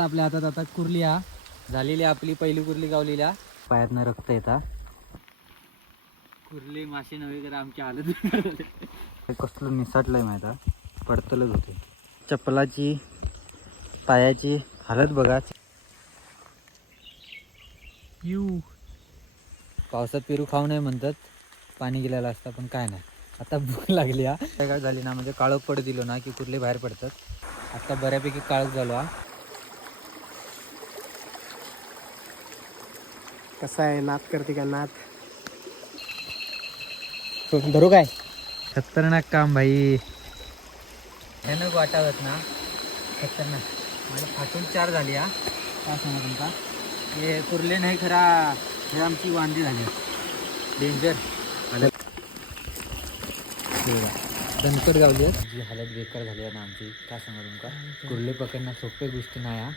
आपल्या हातात आता कुर्ली हा झालेली आपली पहिली कुर्ली गावलेली हा. पायातनं रक्त येतात. कुर्ली मासे नव्हे तर आमची हालत कसलं निसटलंय माहिती पडतलच होते. चप्पलाची पायाची हालत बघा. पावसात पेरू खाऊ नये म्हणतात, पाणी गेलेलं असतं, पण काय नाही. आता भूक लागली हा. काय झाली ना म्हणजे काळोख पड दिलो ना की कुर्ले बाहेर पडतात. आता बऱ्यापैकी काळोख झालो हा. कसा आहे नाद करते का नाद. धरू काय खतरनाक काम भाई. भयानक वाटावत ना खतरनाक. माझी फाटून 4 झाली हा. काय सांगा तुमचा हे कुर्ले नाही खरा, हे आमची वांदी झाली डेंजर. दणकट गावली आहे जी हालत बेकार झाली आहे ना आमची. काय सांगा तुमका कुर्ले पकडणं सोपे गोष्टी नाही हा.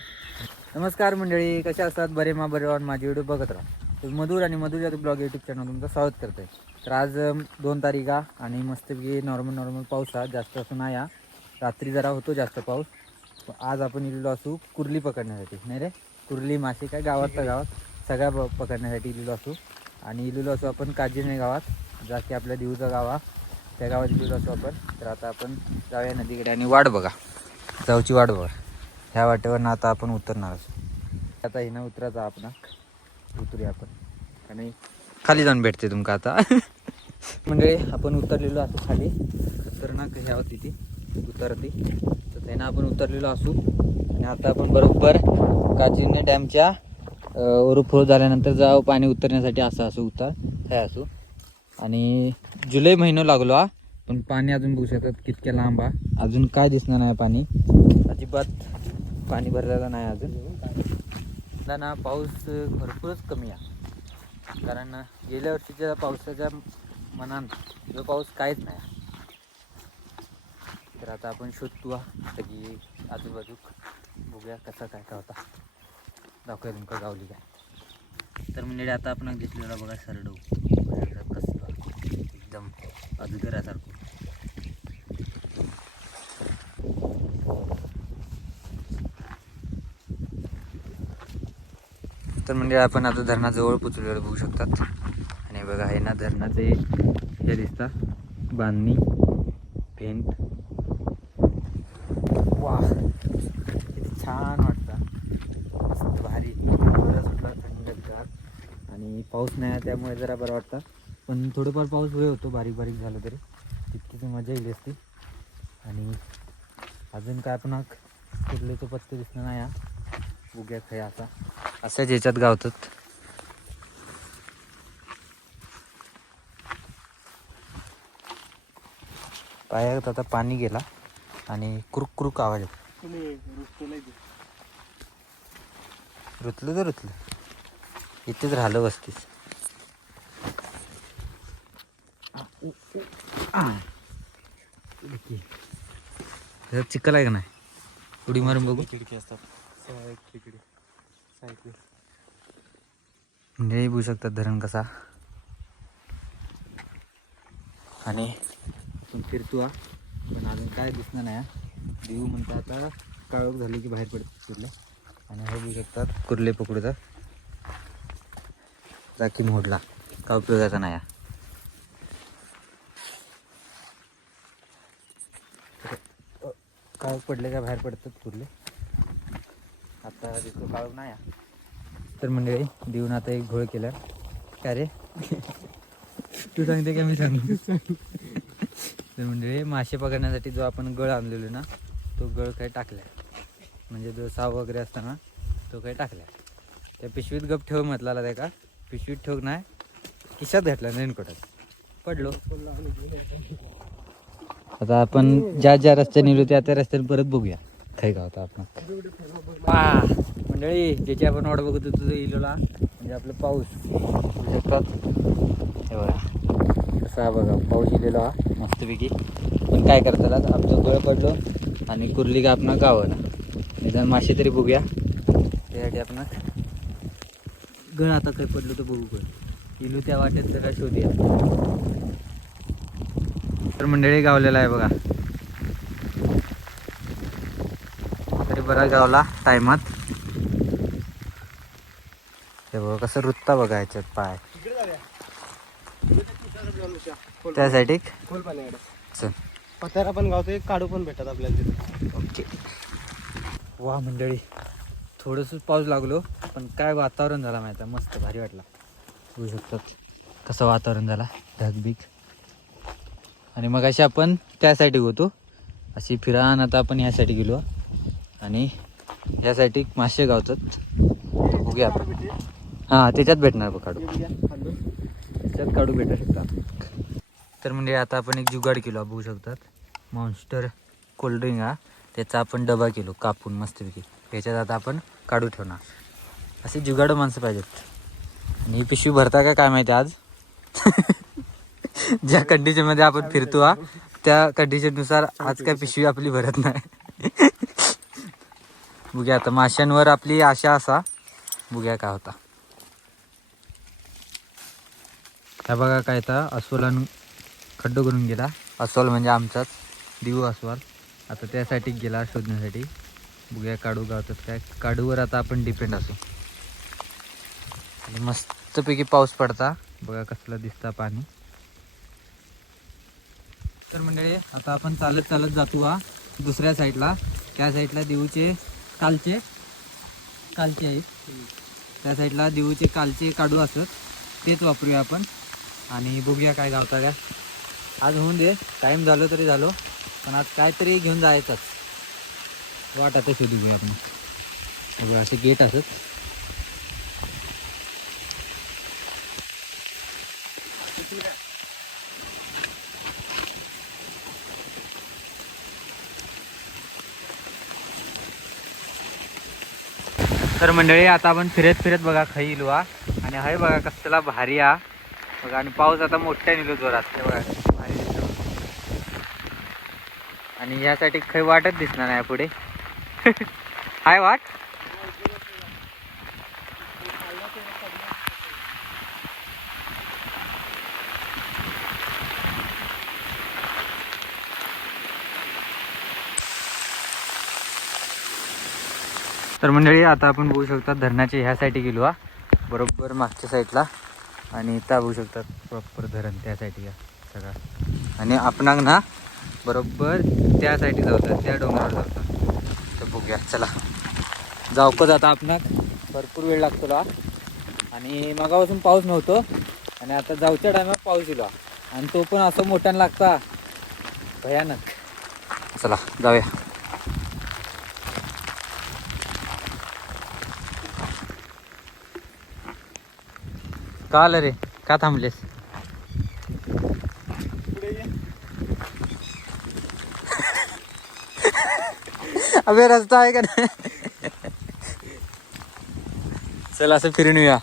नमस्कार मंडळी, कशा असतात? बरे मा बरे वाट माझी व्हिडिओ बघत राहा. मधुर आणि मधुर जादू ब्लॉग यूट्यूब चॅनल तुमचं स्वागत करते. तर आज 2 तारीख आणि मस्तपैकी नॉर्मल पाऊस हा. जास्त असं नाही हा. रात्री जरा होतो जास्त पाऊस. आज आपण इलेलो असू कुर्ली पकडण्यासाठी. नाही रे, कुर्ली मासे काय गावातल्या गावात सगळ्या पकडण्यासाठी इलेलो असू. आणि इलेलो असू आपण काजीने गावात, जा की आपल्या देऊचा गाव हा, त्या गावात इलेलो असू आपण. तर आता आपण जाऊया नदीकडे आणि वाट बघा, जाऊची वाट बघा. ह्या वाटेवर ना आता आपण उतरणार असू. आता हिनं उतरायचा आपण, उतरूया आपण आणि खाली जाऊन भेटते तुमका आता. म्हणजे आपण उतरलेलो असू खाली. खतरनाक ह्या होती ती उतरती, तर त्यांना आपण उतरलेलो असू. आणि आता आपण बरोबर काजीने डॅमच्या ओव्हरफ्लो झाल्यानंतर जाऊ पाणी उतरण्यासाठी. असं असं उतार हे असू. आणि जुलै महिना लागलो हा, पण पाणी अजून बघू शकतात कितक्या लांब हा. अजून काय दिसणार नाही पाणी, अजिबात पाणी भरलेलं नाही अजून. ना पाऊस भरपूरच कमी आहे, कारण गेल्या वर्षीच्या पावसाच्या मनात जो पाऊस काहीच नाही. तर आता आपण शोधतो सगळी आजूबाजू, बघूया कसा काय का होता. दाखवूया तुमका गावली काय. तर म्हणजे आता आपण घेतलेला बघा सरडू कसला एकदम अजगरासारखं. तर म्हणजे आपण आता धरणाजवळ पोचलेलं बघू शकतात. आणि बघा हे ना धरणाचे हे दिसतात बांधणी पेंट. वा किती छान वाटतं, मस्त भारी. सुटला थंडगार आणि पाऊस नाही त्यामुळे जरा बरं वाटतं. पण थोडंफार पाऊस वेळ होतो, बारीक बारीक झालं तरी तितकीच मजा येईल असती. आणि अजून काय आपण कुर्लेचं पत्ते दिसणं नाही हा. बघूया खाय आता अशाच याच्यात गावतात. पायात आता पाणी गेला आणि क्रुक क्रुक आवाज येतो. रुतलं तर रुतलं, इथेच राहिलं बसतीस. चिखल आहे का नाही, उडी मारून बघू. खिडकी असतात तिकडे साईडला. म्हणजे बघू शकतात धरण कसा. आणि आपण फिरतो हा, पण अजून काय दिसणार नाही. देऊ म्हणतात आता काळोख झाली की बाहेर पडतात कुर्ले. आणि हे बघू शकतात कुर्ले पकडूतात. जाकी मोडला का उपयोगाचा नाही. काळोख पडले का बाहेर पडतात कुर्ले. आता दिसतो काळोख नाही. तर मंडळी देऊन आता एक घोळ केला. काय रे तू सांगते का मी सांगू? तर मंडळी मासे पकडण्यासाठी जो आपण गळ आणलेलो ना, तो गळ काही टाकला. म्हणजे जो साव वगैरे असताना तो काही टाकला. त्या पिशवीत गप ठेव म्हटला त्या का पिशवीत ठेव नाही, खिशात घातला रेनकोटात पडलो. आता आपण ज्या रस्त्याने नेलो त्या रस्त्याने परत बघूया काही गावता आपण. मंडळी ज्याची आपण वाट बघत होतो तो इलोला, म्हणजे आपलं पाऊस बघू शकतात. हे बघा कसा बघा पाऊस इलेला हा मस्तपैकी. पण काय करतात आमचं गळ पडलो आणि कुर्ली का आपण गावं ना. निदान मासे तरी बघूया त्यासाठी आपण गळ आता काय पडलो तर बघू. गळ इलो त्या वाटेत जरा शोधूया. तर मंडळी गावलेला आहे बघा. तरी बरा गावला टायमात. हे बघ कसं रुत्ता बघा ह्याच्यात पाय. त्यासाठी खोल पाण्याकडे चल. पत्यारा पण गावतो, काढू पण भेटतात आपल्याला तिथे. ओके. वा मंडळी, थोडंसं पाऊस लागलो पण काय वातावरण झाला माहिती आहे, मस्त भारी वाटला. बघू शकतात कसं वातावरण झाला ढगबीग. आणि मग अशी आपण त्यासाठी होतो अशी फिरान. आता आपण ह्यासाठी गेलो आणि ह्यासाठी मासे गावतात. बघूया आपण. हां त्याच्यात भेटणार बघ काढू, त्याच्यात काढू भेटू शकतात. तर म्हणजे आता आपण एक जुगाड केलो बघू शकतात. मॉन्स्टर कोल्ड्रिंक हा, त्याचा आपण डबा केलो कापून मस्तपैकी. त्याच्यात आता आपण काढू ठेवणार. असे जुगाड माणसं पाहिजेत. आणि ही पिशवी भरता का काय माहिती आज. ज्या कंडिशनमध्ये आपण फिरतो हा त्या कंडिशननुसार आज काय पिशवी आपली भरत नाही. बघूया आता माशांवर आपली आशा असा. बघूया काय होता. त्या बघा काय आता अस्वलानं खड्डो करून गेला. अस्वल म्हणजे आमचाच दिवू अस्वल. आता त्यासाठी गेला शोधण्यासाठी. बघूया काढू गावतात काय. काढूवर आता आपण डिपेंड असू. मस्तपैकी पाऊस पडता बघा कसला दिसता पाणी. तर मंडळी आता आपण चालत चालत जातो हा दुसऱ्या साईडला. त्या साईडला दिवूचे कालचे आहेत. त्या साईडला दिवूचे कालचे काढू असत, तेच वापरूया आपण. आणि बघूया काय गावता का. आज होऊन दे, टाईम झालो तरी झालो, पण आज काहीतरी घेऊन जायचंच. वाट आता शोधू घेऊया आपण. बघा असे गेट असत. तर मंडळी आता आपण फिरत फिरत बघा खाई इलो हा. आणि हाय बघा कसला भारी हा बघा. आणि पाऊस आता मोठ्या निलो जोरात. ते बघा भारी दिसतो. आणि यासाठी खाई वाटच दिसणार नाही पुढे. हाय वाट. तर मंडळी आता आपण बघू शकता धरणाच्या ह्यासाठी गेलो हा, बरोबर मागच्या साईडला. आणि इथं बघू शकतात प्रॉपर धरण त्या साईडला सगळा. आणि आपणाक ना बरोबर त्या साईडला जाऊतात, त्या डोंगरावर जाऊतात. तर बघूया चला जाऊकच. आता आपणाक भरपूर वेळ लागतो ला. आणि मगापासून पाऊस नव्हतो आणि आता जाऊच्या टायमात पाऊस दिला. आणि तो पण असं मोठ्यानं लागता भयानक. चला जाऊया. का आलं रे, का थांबलेस. अबे रस्ता आहे का नाही. चल असं फिरून येऊया.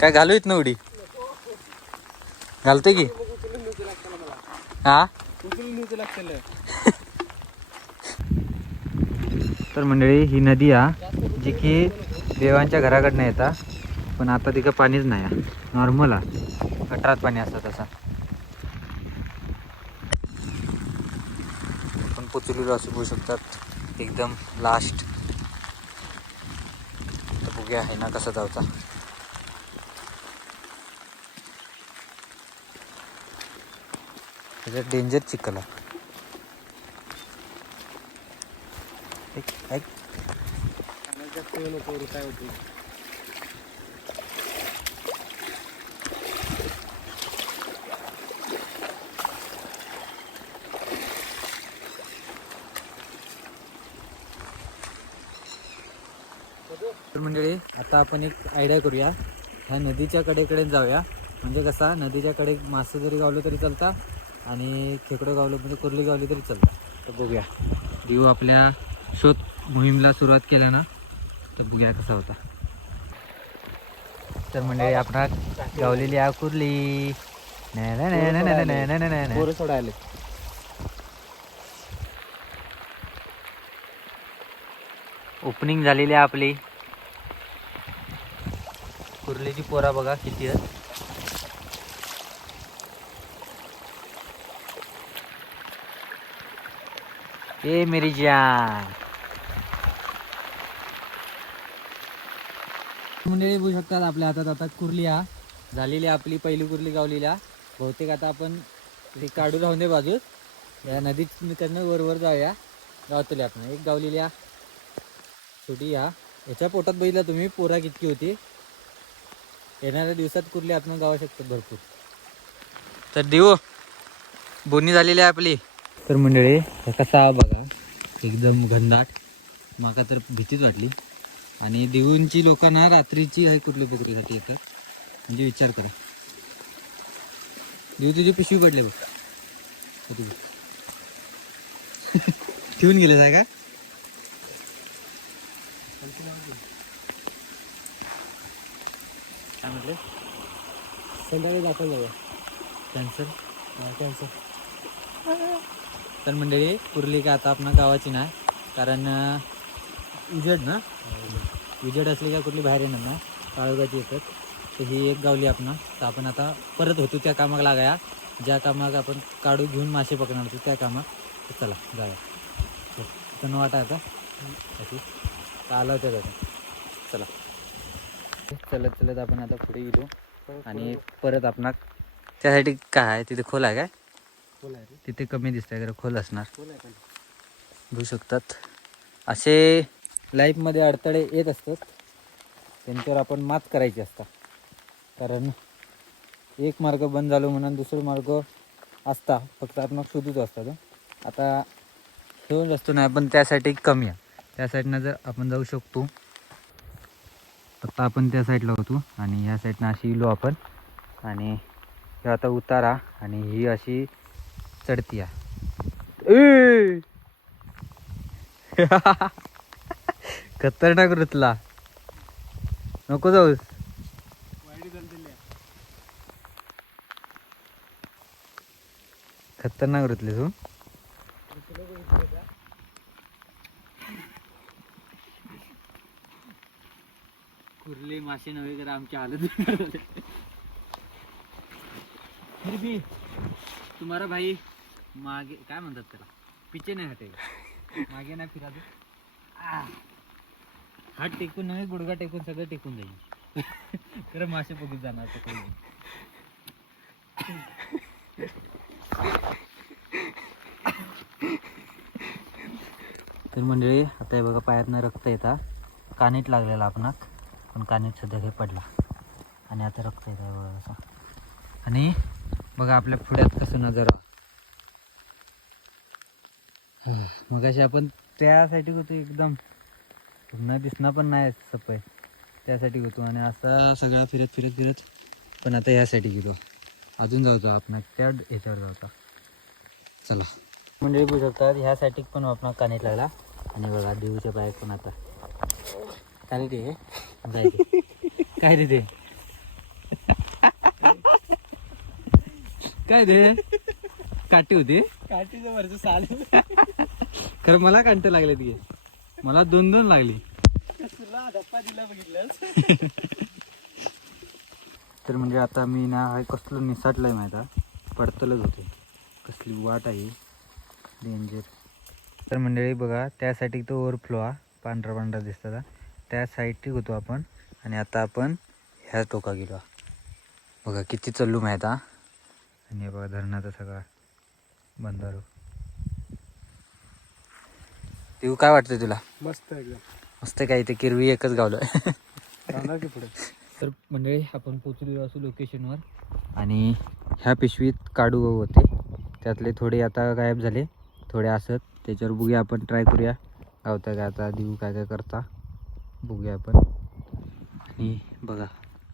काय घालू येत ना उडी. घालते की हा. तर मंडळी ही नदी हा जी की देवांच्या घराकडनं येता. पण आता तिथं पाणीच नाही. नॉर्मल हा, गटारात पाणी असतं तसा. आपण पोचलेलो असं बघू शकतात एकदम लास्ट. तर बघूया आहे ना कसा जायचा. त्याच्यात डेंजर चिखल आहे. काय होते. तर मंडळी आता आपण एक आयडिया करूया. ह्या नदीच्या कडेकडे जाऊया. म्हणजे कसा नदीच्या कडे मासे जरी गावलं तरी चालता आणि खेकडं गावलं म्हणजे कुर्ली गावली तरी चालतं. तर बघूया देऊ आपल्या शोध मोहीमला सुरुवात केल्या ना. तर बघूया कसा होता. तर मंडळी आपण गावलेली आहे कुर्ली. पोरं सोडायला. ओपनिंग झालेली आहे आपली. कुर्लीची पोरा बघा किती आहेत. ए मेरी जान. मंडळी बघू शकतात आपल्या हातात आता कुर्ली हा झालेली आपली पहिली कुर्ली गावलेल्या. बहुतेक आता आपण ते काढू राहून दे बाजूत या नदीत कडनं वर जाऊया. गावतले आपण एक गावलेली छोटी याच्या पोटात बघितला तुम्ही पोरा कितकी होती. येणाऱ्या दिवसात कुर्ली आपण गावू शकतो भरपूर. तर देऊ बोनी झालेली आहे आपली. तर मंडळी कसा बघा एकदम घनदाट. माका तर भीतीच वाटली. आणि देऊंची लोकांना रात्रीची आहे कुर्ली पकडण्यासाठी येतात. म्हणजे विचार करा. देऊ तुझी पिशवी पडले बघ ठेवून गेले आहे का. काय म्हटलं संध्याकाळी दाखवून जाऊया. कॅन्सल. कॅन्सर. तर मंडळी कुर्ली का आता आपण गावाची नाही कारण उजेड ना उजेड असली का कुठली बाहेर येणार ना काळोगाची येतात. तर ही एक गावली आपण. तर आपण आता परत होतो त्या कामाला लागाया ज्या कामात आपण काढू घेऊन मासे पकडणार होतो त्या कामात. तर चला जाऊया. तर वाटा आता आलं होतं आता. चला चलत चलत आपण आता पुढे गेलो आणि परत आपण त्यासाठी काय आहे तिथे खोल आहे काय. खोल आहे रे. तिथे कमी दिसतंय जरा खोल असणार. खोल आहे पण. बघू शकतात असे लाईफमध्ये अडथळे येत असतात. त्यांच्यावर आपण मात करायची असतात. कारण एक मार्ग बंद झालो म्हणून दुसरा मार्ग असता फक्त आपण शोधूच असतात. आता शोध असतो नाही पण त्यासाठी कमी आहे. त्या साईडनं जर आपण जाऊ शकतो. आता आपण त्या साईडला होतो आणि ह्या साईडनं अशी इलो आपण. आणि हे आता उतारा आणि ही अशी चढती आहे. खतरनाक रुतला नको जाऊस. खतरनाक रुतले तू. कुर्ले मासे नव्हे तर आमची हालत फिर भी तुम्हारा भाई मागे काय म्हणतात त्याला पिचे नाही हटे मागे नाही फिरा तू. हात टेकून नव्हे गुडघा टेकून सगळं टेकून जाईल. खरं मासे पकडून जाणार पकडून. तर मंडळी आता हे बघा पायातनं रक्त येतात. कानीट लागलेला आपण पण कानीट सध्या हे पडला आणि आता रक्त येत आहे बघा असं. आणि बघा आपल्या पुढ्यात कसं नजर मग अशी आपण त्यासाठी होतो एकदम पुन्हा दिसणार पण नाही सपय त्यासाठी होतो. आणि असा सगळा फिरत फिरत फिरत पण आता ह्यासाठी गेलो. अजून जाऊचो आपण त्या ह्याच्यावर जाऊचा. चला मंडळी बघू शकतात ह्यासाठी पण आपण कानीट लागला. आणि बघा देऊच्या बाहेर पण आता काय रे जायचे काय रे ते काय रे काटे होते. काठीचं वरचं साल. खरं मला कांटे लागले ती मला 2 लागली. तुला धप्पा दिला बघितलं. तर म्हणजे आता मी ना कसलं निसाटलंय माहिती आहे पडतलच होते. कसली वाट आहे डेंजर. तर मंडळी बघा त्यासाठी तो ओव्हरफ्लो पांढरा पांढरा दिसतात त्या साईडची होतो आपण. आणि आता आपण ह्या टोका गेलो बघा किती चल्लू माहीत आणि हे बघा धरणाचा सगळा बंधारू. तेव्हा काय वाटतंय तुला. मस्त एकदम मस्त काय ते किरवी एकच गावलं. जाणार की पुढे. तर मंडळी आपण पोचलेलो असू लोकेशनवर. आणि ह्या पिशवीत काढू होते त्यातले थोडे आता गायब झाले थोडे असत. त्याच्यावर बघूया आपण ट्राय करूया गावता का आता देऊ काय काय करता बघूया आपण. आणि बघा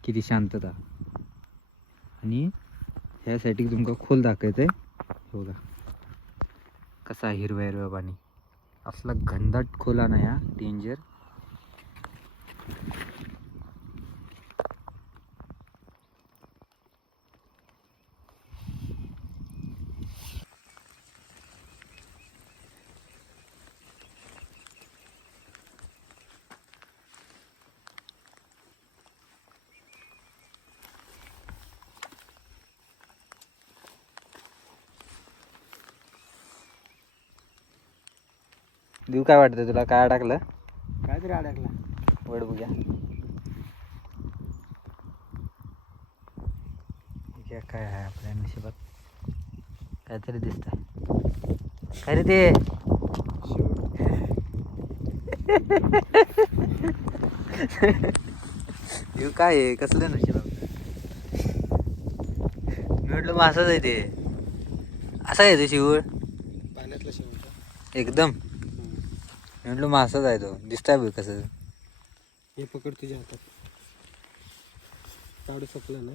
किती शांतता. आणि ह्यासाठी तुमका खोल दाखवायचं आहे बघा कसा हिरवा हिरवा पाणी. असला घनदाट खोला नाही हा डेंजर. देऊ काय वाटतं तुला काय अडकलं. काहीतरी अडकला. वड बघूया. बघूया काय आहे आपल्या नशिबात. काहीतरी दिसत आहे. काय रे ते? हे काय आहे? कसलं नशीब आपलं? मी म्हटलं मग असंच आहे ते. असा आहे तो शिवळ पाण्यातला शेवट. एकदम. मी म्हटलं मग असाच आहे तो. दिसताय बघ कसं. हे पकड तुझ्या हातात. काढू शकलं ना.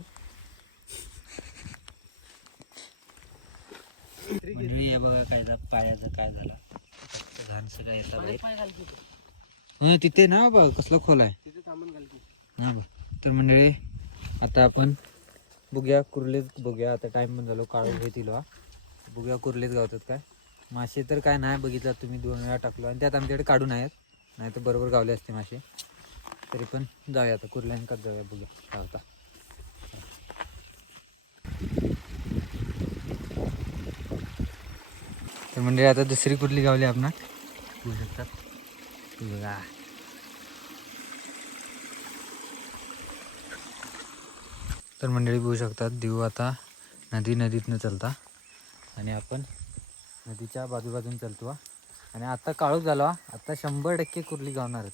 म्हणजे बघा काय पायाचं काय झाला. घाण सगळं येतात बाहेर. तिथे ना बघ कसला खोल आहे. तिथे थांबून घाल की. हा बघ. तर मंडळी आता आपण बघूया कुर्लेच बघूया. आता टाइम पण झालो काढून घेतील. बघूया कुर्लेच गावतात काय. मासे तर काय नाही बघितलं तुम्ही 2 वेळा टाकलो आणि त्यात आमच्याकडे काढून आहेत. नाही तर बरोबर गावले असते मासे. तरी पण जाऊया आता कुर्ल्यांकात जाऊया बघूया काय होता. तर म्हणजे आता दुसरी कुर्ली गावली आपण बघू शकतात. बघा तर मंडळी बघू शकतात देऊ आता नदीतनं चालता आणि आपण नदीच्या बाजूबाजून चालतो. आणि आता काळोख झाला. आता 100% कुर्ली गावणारच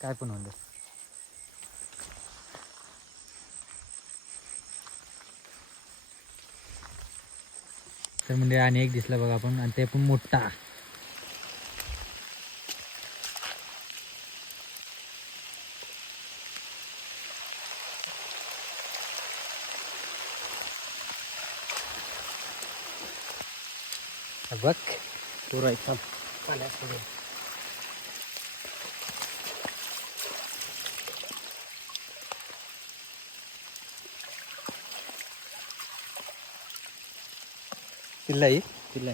काय पण होईल. तर म्हणजे आणि एक दिसला बघा आपण आणि ते पण मोठा. बघ पुरा थांब. पाण्यात पुढे. किल्लाई तिला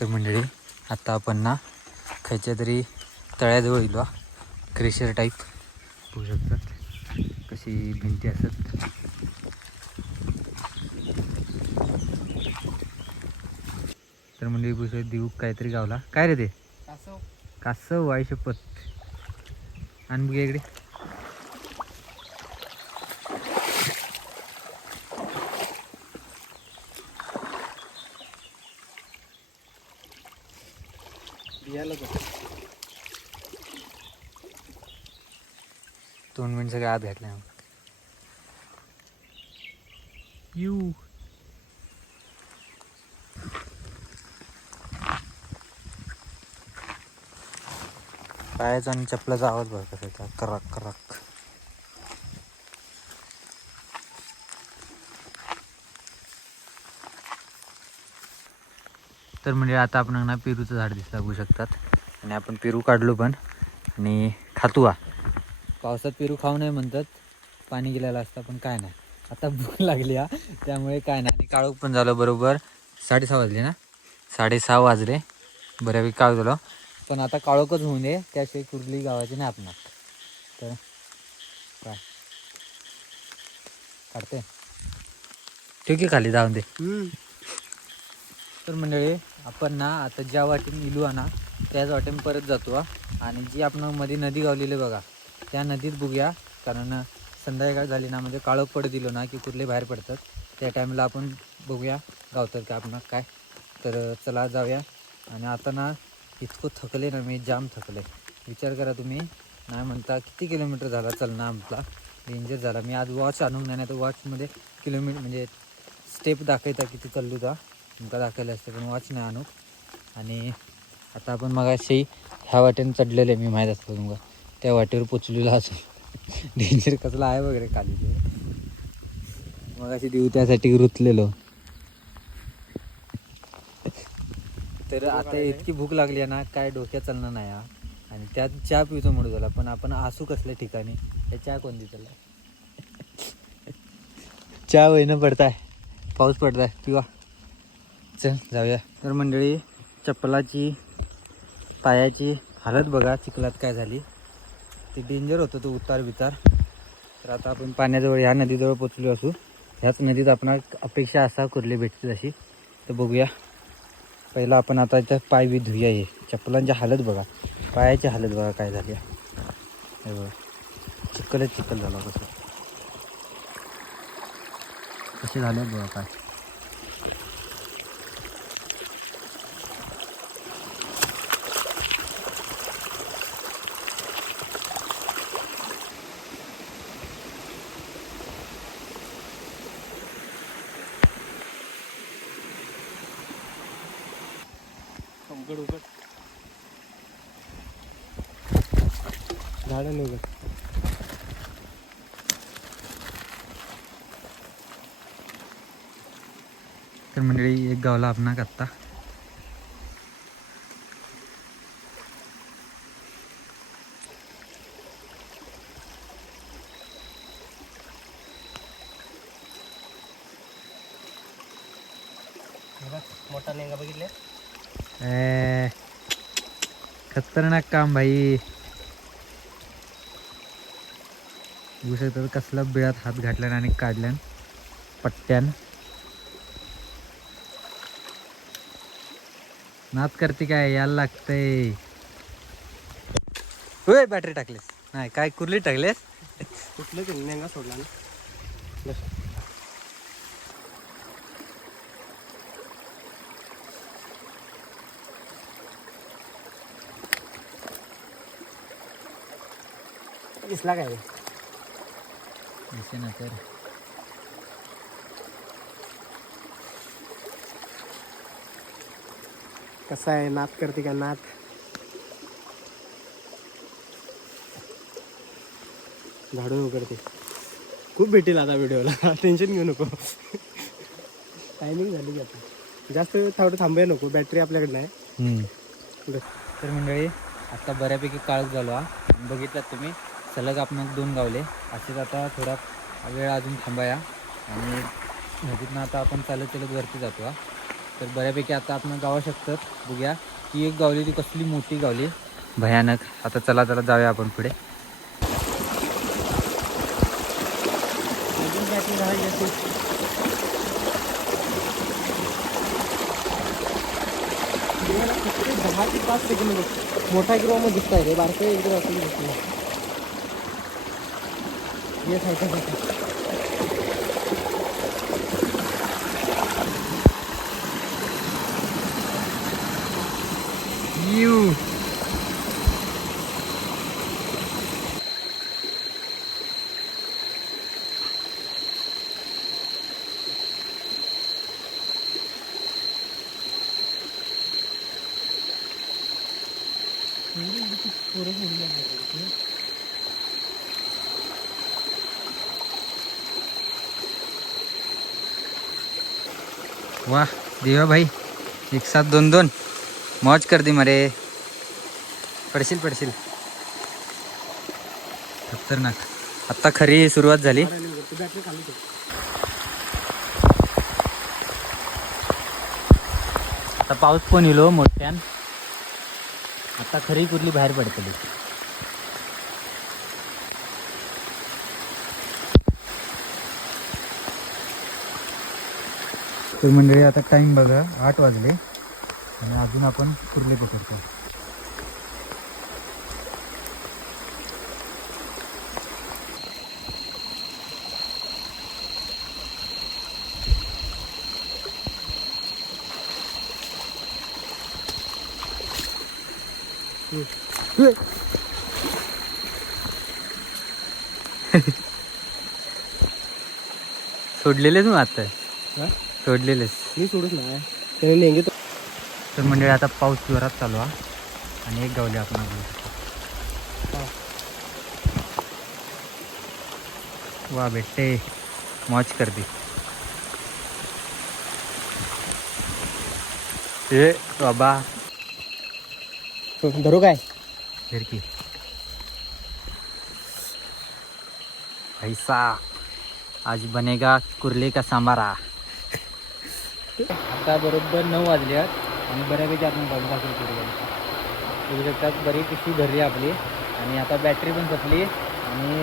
तर मंडळी आता आपण ना खायच्या तरी तळ्याजवळ येलो. क्रेशर टाईप बघू शकतात कशी भिंती असतात. तर म्हणजे बघू शकत देऊ काहीतरी गावला. काय रे ते? कासव. कासव आई शपथ. आणि बघ इकडे बियाला बघ. 2 मिनिट सगळं आत घातलं. यू पायाचा आणि चपलाचा आवाज बघ कसा करक करक. तर म्हणजे आता आपण ना पेरूचं झाड दिसलं बघू शकतात. आणि आपण पेरू काढलो पण आणि खातो. पावसात पेरू खाऊ नये म्हणतात पाणी गेलेलं असतं पण काय नाही. आता भूक लागली त्यामुळे काय नाही. आणि काळोख पण झालं बरोबर 6:30 वाजले ना. 6:30 वाजले बऱ्यापैकी काळोख झालं. पण आता काळोखच होऊ नये त्याशिवाय कुर्ली गावाची नाही आपण. तर काय काढते ठीक आहे खाली जाऊन दे. तर मंडळी आपण ना आता ज्या वाटेने इलू ना त्याच वाटेने परत जातो. आणि जी आपण मध्ये नदी गावलेली बघा त्या नदीत बघूया. कारण संध्याकाळ झाली ना म्हणजे काळोख पडत दिलो ना की कुर्ले बाहेर पडतात. त्या टाईमला आपण बघूया गावतात का आपण काय. तर चला जाऊया. आणि आता ना इतकं थकले ना मी जाम थकले. विचार करा तुम्ही नाही म्हणता किती किलोमीटर झाला चलना आमचा. डेंजर झाला. मी आज वॉच आणून नाही तर वॉचमध्ये किलोमीटर म्हणजे स्टेप दाखवता किती चाललो का तुमका दाखवलं असते पण वॉच नाही आणू. आणि आता आपण मगाशी ह्या वाटेने चढलेले मी माहीत असतं तुमका त्या वाटेवर पोचलेलो असो. डेंजर कसला आहे वगैरे खाली ते मगाशी देऊ त्यासाठी रुतलेलो. तर आता इतकी भूक लागली आहे ना काय डोक्यात चालणार नाही. आणि त्यात चहा पितो म्हणून झाला पण आपण असू कसल्या ठिकाणी हे चहा कोण देतला. चहा वहीनं पडताय पाऊस पडताय पिवा. चल जाऊया. तर मंडळी चप्पलाची पायाची हालत बघा चिखलात काय झाली. ते डेंजर होतं तो उतार बितार. तर आता आपण पाण्याजवळ ह्या नदीजवळ पोचलो असू. ह्याच नदीत आपण अपेक्षा असा कुर्ली भेटते तशी. तर बघूया पहिला आपण आता इथं पाय बी धुया. हे चप्पलांची हालत बघा पायाची हालत बघा काय झाली. हे बघ चिखलच चिखल झाला कसं कसे झाले बघा काय. उघड उघड झाडं नाही उघड. तर मंडळी एक गावला आपण आत्ता मोठा नेंगा बघितले. खतरनाक काम भाई. बघू शकता कसला बिळात हात घातल्यान आणि काढल्यान पट्ट्यान. नात करते काय यायला लागतंय. होय बॅटरी टाकलीस नाही काय कुर्ली टाकलीस. कुठलं ते नेंगा सोडला ना. दिसला काय दिसेना तर. कसा आहे नात करते का नात. झाडून करते. खूप भेटेल आता व्हिडिओला टेन्शन घेऊ नको. टायमिंग झाली की आता जास्त थोडं थांबूया नको. बॅटरी आपल्याकडे नाही. तर मंडळी आता बऱ्यापैकी काळच झालो हा. बघितलात तुम्ही सलग आपण 2 गावले. असेच आता थोडा वेळ अजून थांबाया आणि नदीतनं आता आपण चालत चालत वरती जातो हा. तर बऱ्यापैकी आता आपण गावा शकतात. बघूया ती एक गावली ती कसली मोठी गावली भयानक. आता चला चला जाऊया आपण पुढे. बॅटरी घालायची असेल 10 ते 5 सेकंद. मोठा गिरो मग दिसत आहे रे. बारकं एकदम असं दिसत नाही. येस आहे का वाह देवा भाई एक साथ 2-2 मौज कर दी मरे. पडशील पडशील. खतरनाक. आता खरी सुरुवात झाली. बॅटरी खाली ठेव. आता पाऊस पण येलो मोठ्यान. आता खरी कुर्ली बाहेर पडतली. तर मंडळी आता टाइम बघा 8 वाजले आणि अजून आपण कुर्ले पकडतो. सोडलेलेच मग आता सोडलेलेच मी सोडूच नाही त्याने नेंगे. तर मंडळी आता पाऊस जोरात चालू आहे आणि एक गावली आपण अजून. वा भेटते मौज करते. ए बाबा धरू काय खिडकी ऐसा आज बनेगा कुर्ले का सांबारा. आता बरोबर 9 वाजले आणि बऱ्यापैकी आपण बघू शकतात. बरी पिशवी धरली आपली आणि आता बॅटरी पण संपली आणि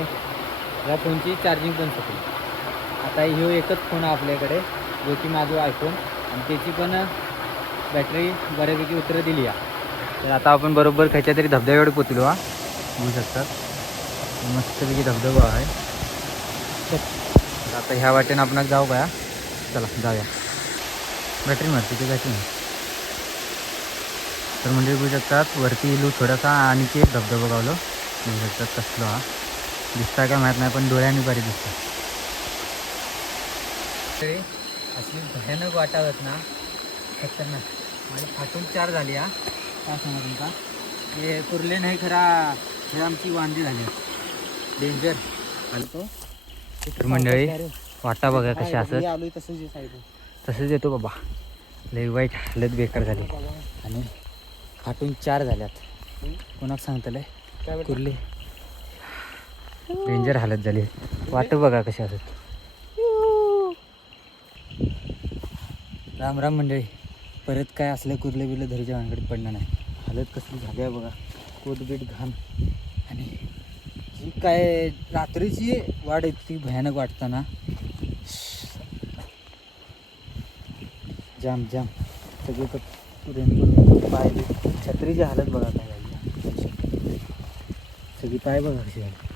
या फोनची चार्जिंग पण संपली. आता ह्यो एकच फोन आहे आपल्याकडे जो की माझा आयफोन आणि त्याची पण बॅटरी बऱ्यापैकी उतर दिली आहे. तर आता आपण बरोबर खायच्या तरी धबधब्याकडे पोचलो हा. बघू शकतात मस्तपैकी धबधबा आहे. तर आता ह्या वाटेनं आपण जाऊ का? चला जाऊया. बॅटरी मारते ते बॅटरी मारते. तर म्हणजे बघू शकतात वरती इलू थोडासा आणि ते धबधबा गावलो बघू शकतात. कसलो हा दिसता काय माहीत नाही पण डोळ्याने बरी दिसतं. तरी असली भयानक वाटावत ना खतरनाक. माझी फाटून 4 झाली हा. काय सांगा तुमका हे कुर्ले नाही खरा हे आमची वांदी झाली डेंजर आलो. तर मंडळी वाटा बघा कशा असत. आलोय तसंच साईड तसंच येतो बाबा. लई वाईट हालत बेकार झाली आणि फाटून 4 झाल्यात. कोणाक सांगतलंय काय कुर्ली डेंजर हालत झाली. वाट बघा कशी असत. राम राम मंडळी. परत काय असलं कुर्ले बिर्ले धरीच्या भानगडीत पडणार नाही. हालत कसली झाली आहे बघा. कोटबीट घाण आणि जी काय रात्रीची वाट इतकी भयानक वाटताना जाम जाम सगळं रेनकोट पाय छत्रीची हालत बघा काय झाली. सगळी पाय बघा कशी झाली.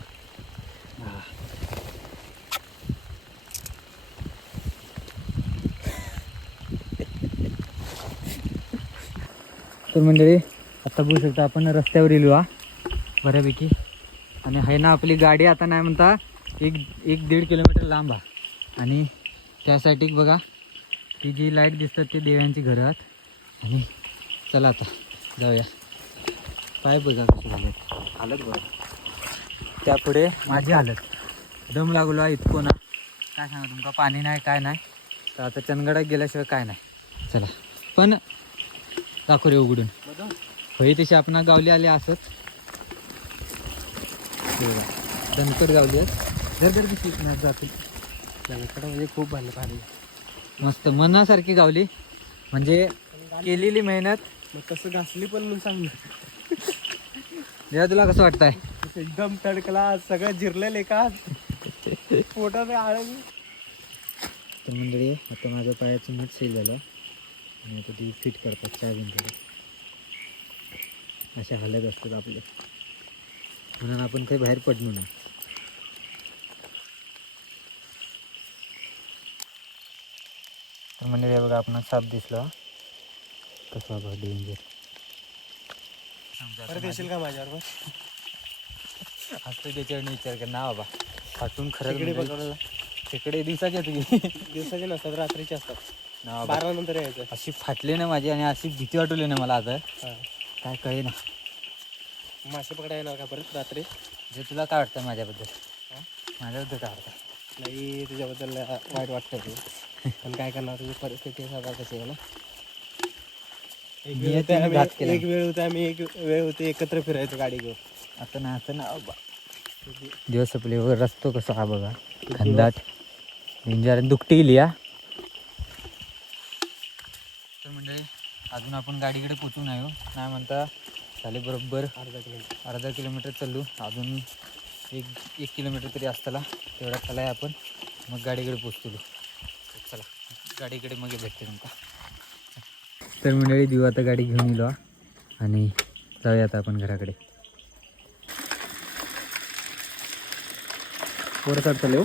तर मंडळी आता बघू शकता आपण रस्त्यावर येलो हा बऱ्यापैकी. आणि आहे ना आपली गाडी आता नाही म्हणता 1-1.5 किलोमीटर लांब आहे. आणि त्यासाठी बघा ती जी लाईट दिसतात ते देव्यांची घरं आहेत. आणि चला आता जाऊया. पाय बघा कशी हालत बघा. त्यापुढे माझी हालत दम लागलो आहे इतको ना काय सांगा तुमका. पाणी नाही काय नाही. तर आता चंदगडात गेल्याशिवाय काय नाही. चला पण दाखव रे उघडून होई तशी आपण गावली आले असत. दणकट गावली आहेत जर जर दिसली जातील. म्हणजे खूप भांडलं पाणी मस्त मनासारखी गावली म्हणजे केलेली मेहनत. मग कसं घासली पण म्हणून सांग. तुला कसं वाटतंय? एकदम तडकला सगळं जिरलेलं का पोटात आळली. तर मंडळी आता माझ्या पायाचं मीठ सैल झालं आणि आता ती फिट करतात 4 इंच. अशा हालत असतात आपले म्हणून आपण काही बाहेर पडलो नाही. तर मंडळी बघा आपण साप दिसला कसा बघा डेंजर. परत येशील का माझ्यावर? असं त्याच्यावर विचार कर ना बाबा. फाटून तिकडे खरंच पकडला तिकडे दिवसाच्या तुम्ही दिवसाचे नसतात रात्रीचे असतात. ना बाबा 12 नंतर यायचं. अशी फाटली ना माझी आणि अशी भीती वाटवली ना मला आता काय कळे ना. मासे पकडायला येणार का परत रात्री? जे तुला काय वाटतं माझ्याबद्दल? माझ्याबद्दल काय वाटतं? नाही तुझ्याबद्दल वाईट वाटतं ते पण काय करणार तुझी परिस्थिती कशी आहे ना. एक वेळ होता आम्ही एक वेळ होते एकत्र फिरायचं गाडी घेऊन. आता ना असं ना बाबा दिवस आपले वगैरे रस्तो कसा हा बघा खंदाट डेंजर दुखटी गेली या. तर म्हणजे अजून आपण गाडीकडे पोचू नाही नाही म्हणता झाले बरोबर अर्धा किलोमीटर चालू. अजून एक किलोमीटर तरी असताना तेवढा चालाय आपण मग गाडीकडे पोचतो. चला गाडीकडे मग भेटते तुमका. तर मंडळी देऊ आता गाडी घेऊन येलो आणि जाऊया आता आपण घराकडे. वर चढतले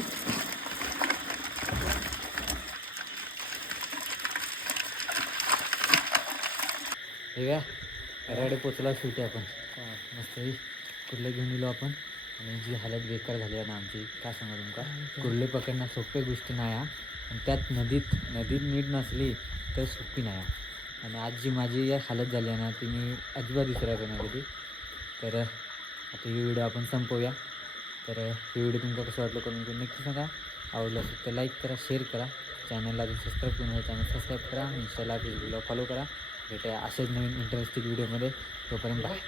हे काय घराकडे पोचला शेवटी आपण मस्त कुर्ले घेऊन गेलो आपण. आणि जी हालत बेकार झाली आहे ना आमची काय सांगा तुमका. कुर्ले पकडणं सोप्या गोष्टी नाही हा. आणि त्यात नदीत नीट नसली तर सोपी नाही. आणि आज जी माझी हालत झाली आहे ना ती मी अजिबात विसरायचं नाही कधी. तर आता ही व्हिडिओ आपण संपवूया. तर ही व्हिडिओ तुमका कसं वाटलं करून नक्की सांगा. आवडलं असेल तर लाईक करा शेअर करा. चॅनलला जर सबस्क्राईब करून आहे चॅनल सबस्क्राईब करा. इंस्टाला फेसबुकला फॉलो करा. भेटूया असेच नवीन इंटरेस्टिंग व्हिडिओमध्ये. तोपर्यंत बाय.